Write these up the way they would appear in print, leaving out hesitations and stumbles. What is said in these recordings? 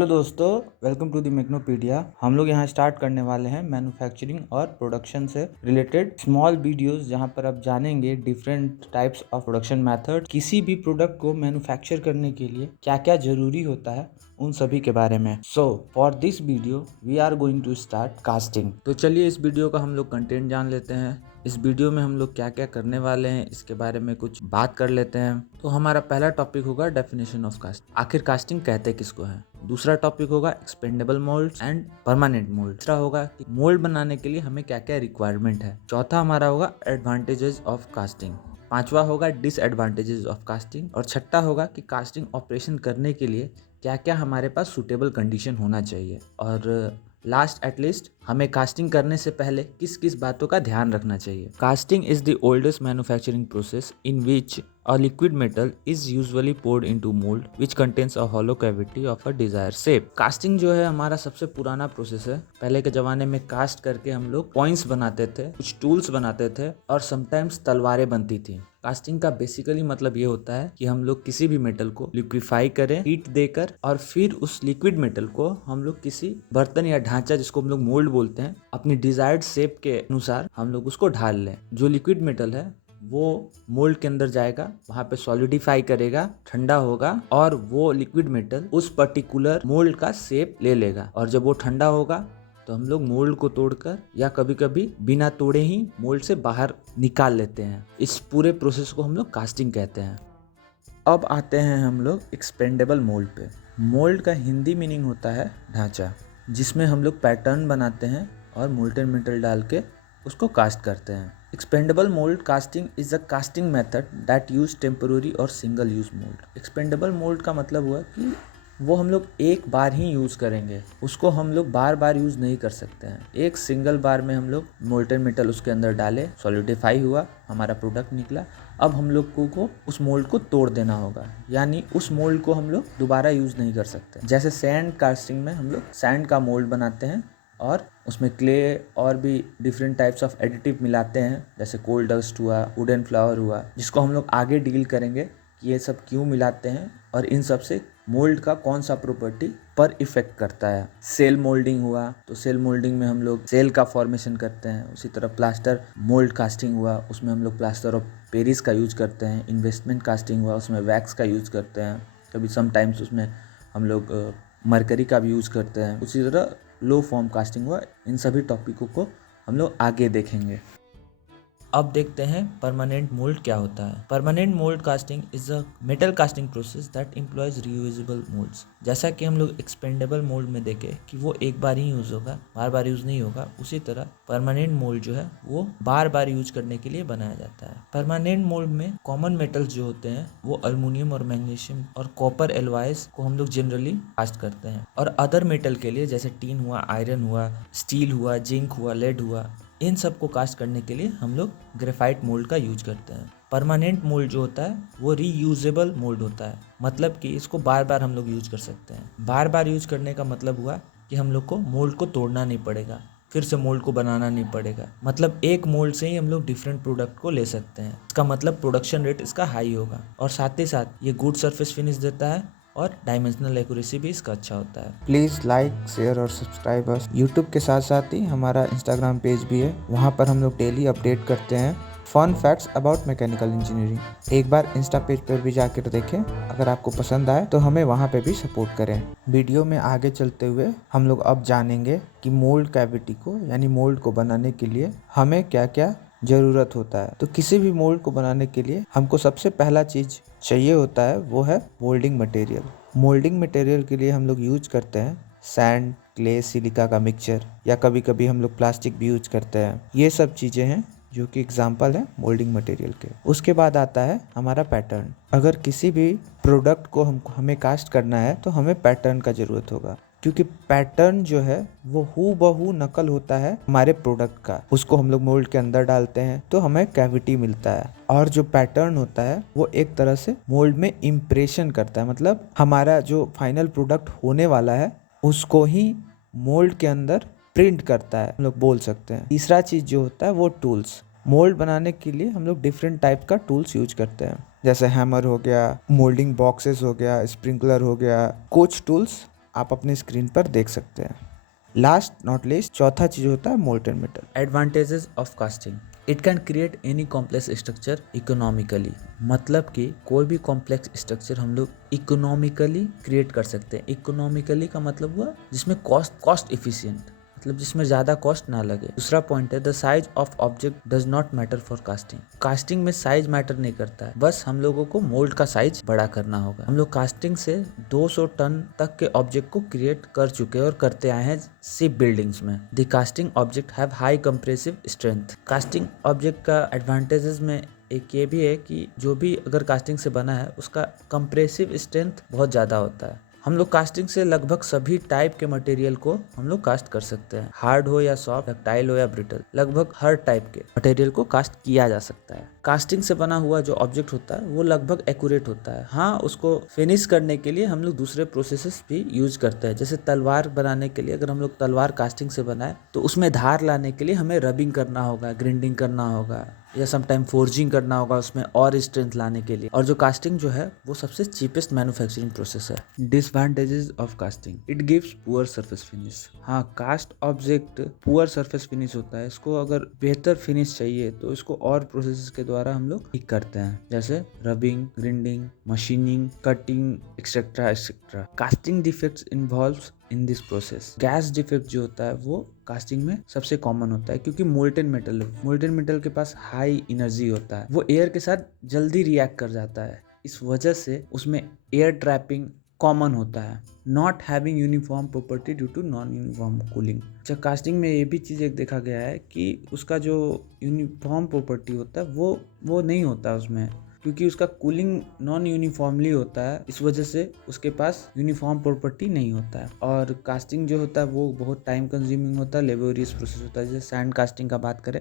Hello दोस्तों, welcome to the मेक्नोपीडिया। हम लोग यहाँ स्टार्ट करने वाले हैं मैन्युफैक्चरिंग और प्रोडक्शन से रिलेटेड स्मॉल वीडियोस, जहाँ पर आप जानेंगे different types of production method, किसी भी प्रोडक्ट को मैन्युफैक्चर करने के लिए क्या क्या जरूरी होता है, उन सभी के बारे में। So for this video we are going to start casting. तो चलिए इस वीडियो का हम लोग कंटेंट जान लेते हैं। इस वीडियो में हम लोग क्या क्या करने वाले हैं इसके बारे में कुछ बात कर लेते हैं। तो हमारा पहला टॉपिक होगा डेफिनेशन ऑफ कास्टिंग, आखिर कास्टिंग कहते किसको है। दूसरा टॉपिक होगा expendable moulds and permanent mould. तीसरा होगा कि मोल्ड बनाने के लिए हमें क्या क्या रिक्वायरमेंट है। चौथा हमारा होगा एडवांटेजेस ऑफ कास्टिंग। पांचवा होगा डिसएडवांटेजेस ऑफ कास्टिंग। और छठा होगा कि कास्टिंग ऑपरेशन करने के लिए क्या क्या हमारे पास सूटेबल कंडीशन होना चाहिए। और लास्ट एट लीस्ट, हमें कास्टिंग करने से पहले किस किस बातों का ध्यान रखना चाहिए। Casting is the oldest manufacturing process in which a liquid metal is usually poured into mold which contains a hollow cavity of a desired shape। Casting जो है हमारा सबसे पुराना प्रोसेस है। पहले के जमाने में कास्ट करके हम लोग पॉइंट्स बनाते थे, कुछ टूल्स बनाते थे और समटाइम्स तलवारें बनती थी। कास्टिंग का बेसिकली मतलब ये होता है कि हम लोग किसी भी मेटल को लिक्विफाई करें हीट देकर, और फिर उस लिक्विड मेटल को हम लोग किसी बर्तन या ढांचा, जिसको हम लोग मोल्ड बोलते हैं, अपनी डिजायर्ड शेप के अनुसार हम लोग उसको ढाल लें। जो लिक्विड मेटल है वो मोल्ड के अंदर जाएगा, वहां पे सॉलिडिफाई करेगा, ठंडा होगा और वो लिक्विड मेटल उस पर्टिकुलर मोल्ड का शेप ले लेगा। और जब वो ठंडा होगा तो हम लोग मोल्ड को तोड़कर या कभी कभी बिना तोड़े ही मोल्ड से बाहर निकाल लेते हैं। इस पूरे प्रोसेस को हम लोग कास्टिंग कहते हैं। अब आते हैं हम लोग एक्सपेंडेबल मोल्ड पे। मोल्ड का हिंदी मीनिंग होता है ढांचा, जिसमें हम लोग पैटर्न बनाते हैं और मोल्टेन मेटल डाल के उसको कास्ट करते हैं। Expendable mould casting is a casting method that use temporary और single use mould. Expendable mould का मतलब हुआ कि वो हम लोग एक बार ही यूज़ करेंगे, उसको हम लोग बार बार यूज़ नहीं कर सकते हैं। एक सिंगल बार में हम लोग मोल्टेन मेटल उसके अंदर डाले, सॉलिडिफाई हुआ, हमारा प्रोडक्ट निकला। अब हम लोग को उस मोल्ड को तोड़ देना होगा, यानी उस मोल्ड को हम लोग दोबारा यूज़ नहीं कर सकते। जैसे सैंड कास्टिंग में हम लोग सैंड का मोल्ड बनाते हैं और उसमें क्ले और भी डिफरेंट टाइप्स ऑफ एडिटिव मिलाते हैं, जैसे कोल डस्ट हुआ, वुडन फ्लावर हुआ, जिसको हम लोग आगे डील करेंगे कि ये सब क्यों मिलाते हैं और इन सब से मोल्ड का कौन सा प्रॉपर्टी पर इफेक्ट करता है। सेल मोल्डिंग हुआ तो सेल मोल्डिंग में हम लोग सेल का फॉर्मेशन करते हैं। उसी तरह प्लास्टर मोल्ड कास्टिंग हुआ, उसमें हम लोग प्लास्टर ऑफ पेरिस का यूज करते हैं। इन्वेस्टमेंट कास्टिंग हुआ, उसमें वैक्स का यूज करते हैं। कभी समटाइम्स उसमें हम लोग मरकरी का भी यूज करते हैं। उसी तरह लो फॉर्म कास्टिंग हुआ। इन सभी टॉपिकों को हम लोग आगे देखेंगे। अब देखते हैं परमानेंट मोल्ड क्या होता है। Permanent mould casting is a metal casting process that employees reusable moulds. जैसा कि हम लोग एक्सपेंडेबल मोल्ड में देखे कि वो एक बार ही यूज होगा, बार बार यूज नहीं होगा, उसी तरह परमानेंट मोल्ड जो है वो बार बार यूज करने के लिए बनाया जाता है। परमानेंट मोल्ड में कॉमन मेटल्स जो होते हैं वो अल्युमिनियम और मैग्नीशियम और कॉपर एलॉयज को हम लोग जनरली कास्ट करते हैं। और अदर मेटल के लिए जैसे टीन हुआ, आयरन हुआ, स्टील हुआ, जिंक हुआ, लेड हुआ, इन सब को कास्ट करने के लिए हम लोग ग्रेफाइट मोल्ड का यूज करते हैं। परमानेंट मोल्ड जो होता है वो रीयूजेबल मोल्ड होता है, मतलब कि इसको बार बार हम लोग यूज कर सकते हैं। बार बार यूज करने का मतलब हुआ कि हम लोग को मोल्ड को तोड़ना नहीं पड़ेगा, फिर से मोल्ड को बनाना नहीं पड़ेगा। मतलब एक मोल्ड से ही हम लोग डिफरेंट प्रोडक्ट को ले सकते हैं। इसका मतलब प्रोडक्शन रेट इसका हाई होगा और साथ ही साथ ये गुड सरफेस फिनिश देता है और डायमेंशनल एक्यूरेसी भी इसका अच्छा होता है। प्लीज़ लाइक, शेयर और सब्सक्राइब अस। यूट्यूब के साथ साथ ही हमारा इंस्टाग्राम पेज भी है, वहाँ पर हम लोग डेली अपडेट करते हैं fun facts about mechanical engineering. एक बार इंस्टा पेज पर भी जाकर देखें, अगर आपको पसंद आए तो हमें वहाँ पे भी सपोर्ट करें। वीडियो में आगे चलते हुए हम लोग अब जानेंगे कि मोल्ड कैविटी को यानी मोल्ड को बनाने के लिए हमें क्या क्या ज़रूरत होता है। तो किसी भी मोल्ड को बनाने के लिए हमको सबसे पहला चीज़ चाहिए होता है वो है मोल्डिंग मटेरियल। मोल्डिंग मटेरियल के लिए हम लोग यूज करते हैं सैंड, क्ले, सिलिका का मिक्सचर, या कभी कभी हम लोग प्लास्टिक भी यूज करते हैं। ये सब चीज़ें हैं जो कि एग्जाम्पल है मोल्डिंग मटेरियल के। उसके बाद आता है हमारा पैटर्न। अगर किसी भी प्रोडक्ट को हमें कास्ट करना है तो हमें पैटर्न का ज़रूरत होगा, क्योंकि पैटर्न जो है वो हूबहू नकल होता है हमारे प्रोडक्ट का। उसको हम लोग मोल्ड के अंदर डालते हैं तो हमें कैविटी मिलता है, और जो पैटर्न होता है वो एक तरह से मोल्ड में इम्प्रेशन करता है, मतलब हमारा जो फाइनल प्रोडक्ट होने वाला है उसको ही मोल्ड के अंदर प्रिंट करता है, हम लोग बोल सकते हैं। तीसरा चीज जो होता है वो टूल्स। मोल्ड बनाने के लिए हम लोग डिफरेंट टाइप का टूल्स यूज करते हैं, जैसे हैमर हो गया, मोल्डिंग बॉक्सेस हो गया, स्प्रिंकलर हो गया। कुछ टूल्स आप अपनी स्क्रीन पर देख सकते हैं। लास्ट नॉट लीस्ट चौथा चीज होता है molten metal. Advantages of casting, it can create any complex structure economically. मतलब कि कोई भी कॉम्प्लेक्स स्ट्रक्चर हम लोग इकोनॉमिकली क्रिएट कर सकते हैं। इकोनॉमिकली का मतलब हुआ जिसमें कॉस्ट इफिशिएंट, मतलब जिसमें ज्यादा कॉस्ट ना लगे। दूसरा पॉइंट है the size of object does not matter for casting. Casting में साइज मैटर नहीं करता है, बस हम लोगों को मोल्ड का साइज बड़ा करना होगा। हम लोग कास्टिंग से 200 टन तक के ऑब्जेक्ट को क्रिएट कर चुके हैं और करते आए हैं शिप बिल्डिंग्स में। The casting object have high compressive strength. Casting object का एडवांटेजेस में एक ये भी है कि जो भी अगर कास्टिंग से बना है उसका कंप्रेसिव स्ट्रेंथ बहुत ज़्यादा होता है। हम लोग कास्टिंग से लगभग सभी टाइप के मटेरियल को हम लोग कास्ट कर सकते हैं, हार्ड हो या सॉफ्ट, डक्टाइल हो या ब्रिटल, लगभग हर टाइप के मटेरियल को कास्ट किया जा सकता है। कास्टिंग से बना हुआ जो ऑब्जेक्ट होता है वो लगभग एक्यूरेट होता है। हाँ, उसको फिनिश करने के लिए हम लोग दूसरे प्रोसेसेस भी यूज करते हैं। जैसे तलवार बनाने के लिए अगर हम लोग तलवार कास्टिंग से बनाए तो उसमें धार लाने के लिए हमें रबिंग करना होगा, ग्राइंडिंग करना होगा या समटाइम फोर्जिंग करना होगा उसमें और स्ट्रेंथ लाने के लिए। और जो कास्टिंग जो है वो सबसे चीपेस्ट मैन्युफैक्चरिंग प्रोसेस है। Disadvantages of casting, it gives poor surface finish. हाँ, cast object poor surface finish होता है। इसको अगर बेहतर फिनिश चाहिए तो इसको और प्रोसेस के द्वारा हम लोग ठीक करते हैं, जैसे rubbing, grinding, machining, cutting etcetera etcetera. Casting defects involves in this process. Gas defect जो होता है वो कास्टिंग में सबसे कॉमन होता है, क्योंकि मोल्टेन मेटल के पास हाई एनर्जी होता है, वो एयर के साथ जल्दी रिएक्ट कर जाता है। इस वजह से उसमें एयर ट्रैपिंग कॉमन होता है। Not having uniform property due to non uniform cooling. अच्छा, कास्टिंग में ये भी चीज़ एक देखा गया है कि उसका जो यूनिफॉर्म प्रॉपर्टी होता है वो नहीं होता उसमें, क्योंकि उसका कूलिंग नॉन यूनिफॉर्मली होता है। इस वजह से उसके पास यूनिफॉर्म प्रॉपर्टी नहीं होता है। और कास्टिंग जो होता है वो बहुत टाइम कंज्यूमिंग होता है, लेबोरियस प्रोसेस होता है। जैसे सैंड कास्टिंग का बात करें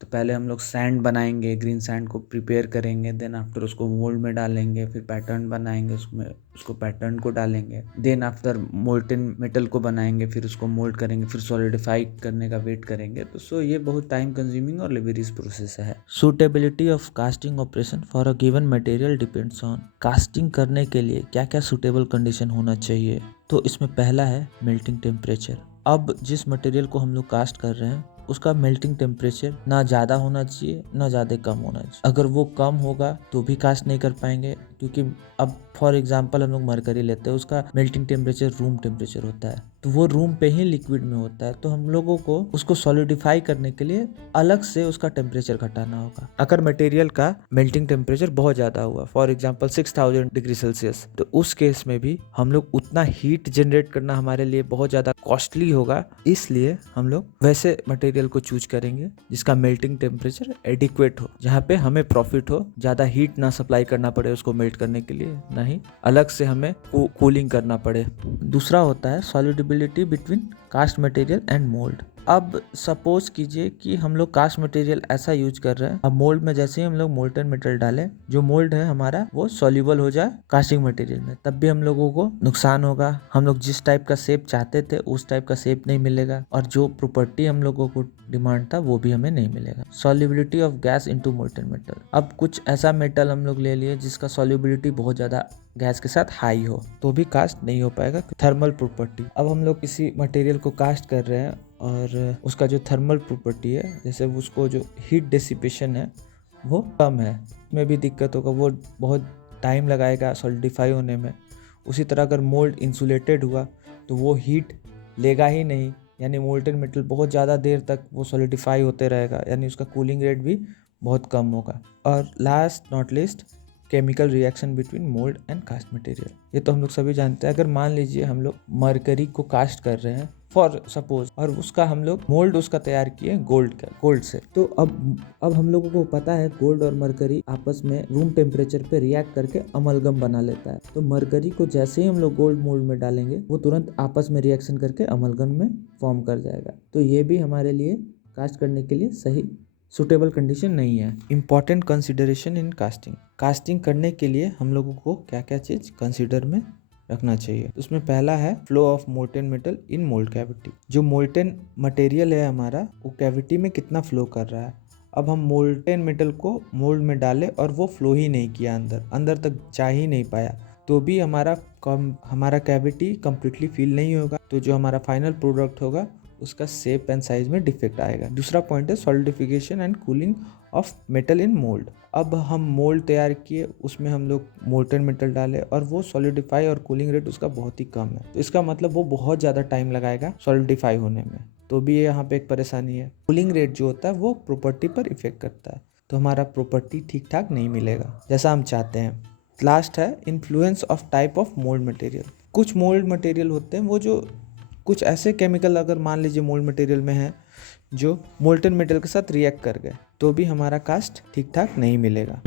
तो पहले हम लोग सैंड बनाएंगे, ग्रीन सैंड को प्रिपेयर करेंगे, देन आफ्टर उसको मोल्ड में डालेंगे, फिर पैटर्न बनाएंगे, उसको पैटर्न को डालेंगे, देन आफ्टर मोल्टेन मेटल को बनाएंगे, फिर उसको मोल्ड करेंगे, फिर सॉलिडिफाई करने का वेट करेंगे। तो ये बहुत टाइम कंज्यूमिंग और लेबोरियस प्रोसेस है। Suitability of casting operation for a given material depends on. Casting करने के लिए क्या क्या सूटेबल कंडीशन होना चाहिए, तो इसमें पहला है मेल्टिंग टेम्परेचर। अब जिस मटेरियल को हम लोग कास्ट कर रहे हैं उसका मेल्टिंग टेम्परेचर ना ज़्यादा होना चाहिए ना ज़्यादा कम होना चाहिए। अगर वो कम होगा तो भी कास्ट नहीं कर पाएंगे, क्योंकि अब फॉर एग्जांपल हम लोग मरकरी लेते हैं, उसका मेल्टिंग टेम्परेचर रूम टेम्परेचर होता है, तो वो रूम पे ही लिक्विड में होता है। तो हम लोगों को उसको सॉलिडिफाई करने के लिए अलग से उसका टेम्परेचर घटाना होगा। अगर मटेरियल का मेल्टिंग टेम्परेचर बहुत ज़्यादा हुआ, फॉर एग्जाम्पल 6000 डिग्री सेल्सियस, तो उस केस में भी हम लोग उतना हीट जनरेट करना हमारे लिए बहुत ज़्यादा कॉस्टली होगा। इसलिए हम लोग वैसे मटेरियल को चूज करेंगे जिसका मेल्टिंग टेम्परेचर एडिक्वेट हो, जहाँ पे हमें प्रॉफिट हो, ज़्यादा हीट ना सप्लाई करना पड़े उसको मेल्ट करने के लिए, नहीं अलग से हमें कूलिंग करना पड़े। दूसरा होता है solidifiability between cast material and mould. अब सपोज कीजिए कि हम लोग कास्ट मटेरियल ऐसा यूज कर रहे हैं, अब मोल्ड में जैसे ही हम लोग मोल्टन मेटल डालें, जो मोल्ड है हमारा वो सॉल्युबल हो जाए कास्टिंग मटेरियल में, तब भी हम लोगों को नुकसान होगा। हम लोग जिस टाइप का शेप चाहते थे उस टाइप का शेप नहीं मिलेगा, और जो प्रॉपर्टी हम लोगों को डिमांड था वो भी हमें नहीं मिलेगा। Solubility of gas into molten metal. अब कुछ ऐसा मेटल हम लोग ले लिए जिसका सॉल्युबिलिटी बहुत ज्यादा गैस के साथ हाई हो, तो भी कास्ट नहीं हो पाएगा। थर्मल प्रॉपर्टी, अब हम लोग किसी मटेरियल को कास्ट कर रहे हैं और उसका जो थर्मल प्रॉपर्टी है, जैसे उसको जो हीट डिसिपेशन है वो कम है, उसमें भी दिक्कत होगा, वो बहुत टाइम लगाएगा सॉलिडिफाई होने में। उसी तरह अगर मोल्ड इंसुलेटेड हुआ तो वो हीट लेगा ही नहीं, यानी मोल्टन मेटल बहुत ज़्यादा देर तक वो सॉलिडिफाई होते रहेगा, यानी उसका कूलिंग रेट भी बहुत कम होगा। और last not least chemical reaction between mould and cast material. ये तो हम लोग सभी जानते हैं। अगर मान लीजिए हम लोग मरकरी को कास्ट कर रहे हैं फॉर सपोज, और उसका हम लोग मोल्ड उसका तैयार किए गोल्ड से, तो अब हम लोगों को पता है गोल्ड और मरकरी आपस में रूम टेम्परेचर पे रिएक्ट करके अमलगम बना लेता है। तो मरकरी को जैसे ही हम लोग गोल्ड मोल्ड में डालेंगे वो तुरंत आपस में रिएक्शन करके अमलगम में फॉर्म कर जाएगा। तो ये भी हमारे लिए कास्ट करने के लिए सही सुटेबल कंडीशन नहीं है। Important consideration in casting, casting करने के लिए हम लोगों को क्या क्या चीज कंसिडर में रखना चाहिए। उसमें पहला है flow of molten metal in mould cavity. जो मोल्टेन मटेरियल है हमारा वो कैविटी में कितना फ्लो कर रहा है। अब हम मोल्टेन मेटल को मोल्ड में डाले और वो फ्लो ही नहीं किया, अंदर तक जा ही नहीं पाया, तो भी हमारा कैविटी कम्प्लीटली फिल नहीं होगा, तो जो हमारा फाइनल प्रोडक्ट होगा उसका शेप एंड साइज में डिफेक्ट आएगा। दूसरा पॉइंट है solidification and cooling of metal in mould. अब हम मोल्ड तैयार किए, उसमें हम लोग मोल्टन मेटल डाले और वो सॉलिडिफाई और कूलिंग रेट उसका बहुत ही कम है, तो इसका मतलब वो बहुत ज़्यादा टाइम लगाएगा सॉलिडिफाई होने में, तो भी ये यहाँ पे एक परेशानी है। कूलिंग रेट जो होता है वो प्रॉपर्टी पर इफेक्ट करता है, तो हमारा प्रॉपर्टी ठीक ठाक नहीं मिलेगा जैसा हम चाहते हैं। लास्ट है influence of type of mould material. कुछ मोल्ड मटेरियल होते हैं वो जो कुछ ऐसे केमिकल अगर मान लीजिए मोल्ड मटेरियल में है जो मोल्टन मेटल के साथ रिएक्ट कर गए, तो भी हमारा कास्ट ठीक ठाक नहीं मिलेगा।